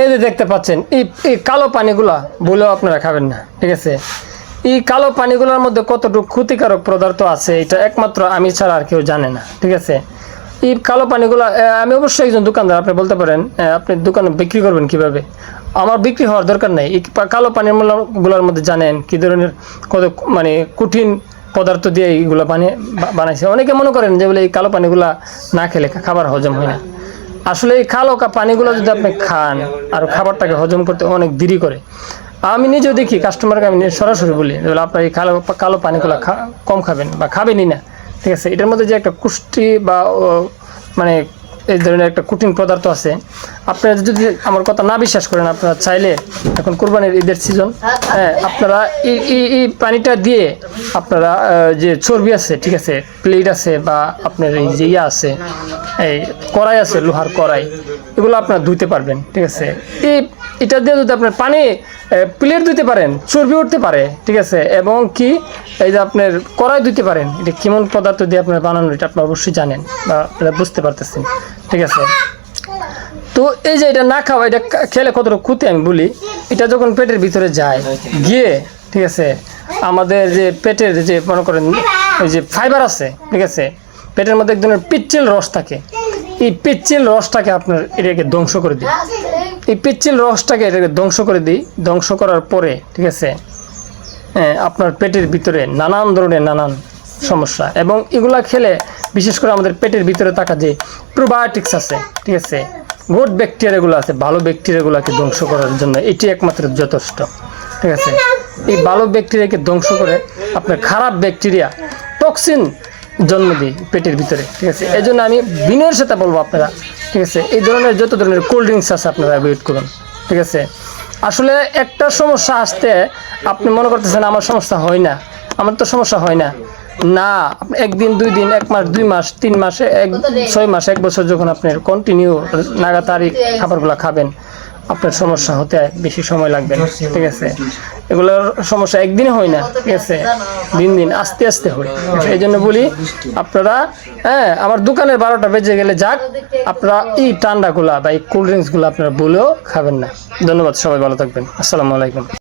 এই যে দেখতে পাচ্ছেন এই কালো পানিগুলা বলেও আপনারা খাবেন না, ঠিক আছে। এই কালো পানিগুলোর মধ্যে কতটুকু ক্ষতিকারক পদার্থ আছে এটা একমাত্র আমি ছাড়া আর কেউ জানে না, ঠিক আছে। এই কালো পানিগুলো আমি অবশ্যই একজন দোকানদার, আপনি বলতে পারেন আপনি দোকানে বিক্রি করবেন কিভাবে, আমার বিক্রি হওয়ার দরকার নাই। এই কালো পানিগুলোর মধ্যে জানেন কি ধরনের কত মানে কঠিন পদার্থ দিয়ে এইগুলো বানাইছে। অনেকে মনে করেন যে বলে এই কালো পানিগুলা না খেলে খাবার হজম হয় না। আসলে এই কালো পানিগুলো যদি আপনি খান আর খাবারটাকে হজম করতে অনেক দেরি করে। আমি নিজেও দেখি কাস্টমারকে আমি সরাসরি বলি আপনার এই কালো পানিগুলো কম খাবেন বা খাবেনই না, ঠিক আছে। এটার মধ্যে যে একটা পুষ্টি বা মানে এই ধরনের একটা কঠিন পদার্থ আছে। আপনারা যদি আমার কথা না বিশ্বাস করেন, আপনারা চাইলে এখন কোরবানির ঈদের সিজন, হ্যাঁ, আপনারা এই পানিটা দিয়ে আপনারা যে চর্বি আছে, ঠিক আছে, প্লেট আছে বা আপনার এই যে ইয়া আছে, এই কড়াই আছে, লোহার কড়াই, এগুলো আপনারা ধুইতে পারবেন, ঠিক আছে। এটা দিয়ে যদি আপনার পানি প্লেট ধুইতে পারেন, চর্বি উঠতে পারে, ঠিক আছে, এবং কি এই যে আপনার কড়াই ধুইতে পারেন, এটা কেমন পদার্থ দিয়ে আপনার বানানো এটা আপনারা অবশ্যই জানেন বা আপনারা বুঝতে পারতেছেন, ঠিক আছে। তো এই যে এটা না খাওয়া, এটা খেলে কতটা ক্ষতি আমি বলি। এটা যখন পেটের ভিতরে যায় গিয়ে, ঠিক আছে, আমাদের যে পেটের যে মনে করেন ওই যে ফাইবার আছে, ঠিক আছে, পেটের মধ্যে এক ধরনের পিচ্ছিল রস থাকে। এই পিচ্ছিল রসটাকে আপনার এটাকে ধ্বংস করে দিই। এই পিচ্ছিল রসটাকে এটাকে ধ্বংস করে দিই। ধ্বংস করার পরে, ঠিক আছে, হ্যাঁ, আপনার পেটের ভিতরে নানান ধরনের নানান সমস্যা, এবং এগুলা খেলে বিশেষ করে আমাদের পেটের ভিতরে থাকা যে প্রোবায়োটিক্স আছে, ঠিক আছে, গুড ব্যাকটেরিয়াগুলো আছে, ভালো ব্যাকটেরিয়াগুলোকে ধ্বংস করার জন্য এটি একমাত্র যথেষ্ট, ঠিক আছে। এই ভালো ব্যাকটেরিয়াকে ধ্বংস করে আপনার খারাপ ব্যাকটেরিয়া টক্সিন জন্ম দিই পেটের ভিতরে, ঠিক আছে। এই জন্য আমি বিনয়ের সাথে বলবো আপনারা, ঠিক আছে, এই ধরনের যত ধরনের কোল্ড ড্রিঙ্কস আছে আপনারা অ্যাভয়েড করুন, ঠিক আছে। আসলে একটা সমস্যা আসতে আপনি মনে করতেছেন আমার সমস্যা হয় না, আমার তো সমস্যা হয় না, না, একদিন, 2 দিন, 1 মাস, 2 মাস, 3 মাসে, 6 মাস, 1 বছর যখন আপনি কন্টিনিউ লাগাতারই খাবারগুলো খাবেন, আপনার সমস্যা হতে বেশি সময় লাগবে না, ঠিক আছে। এগুলোর সমস্যা একদিনে হয় না, ঠিক আছে, দিন দিন আস্তে আস্তে হয়। এই জন্য বলি আপনারা, হ্যাঁ, আমার দোকানের 12টা বেজে গেলে যাক, আপনারা এই ঠান্ডাগুলা বা এই কোল্ড ড্রিঙ্কসগুলো আপনারা বলেও খাবেন না। ধন্যবাদ, সবাই ভালো থাকবেন। আসসালামু আলাইকুম।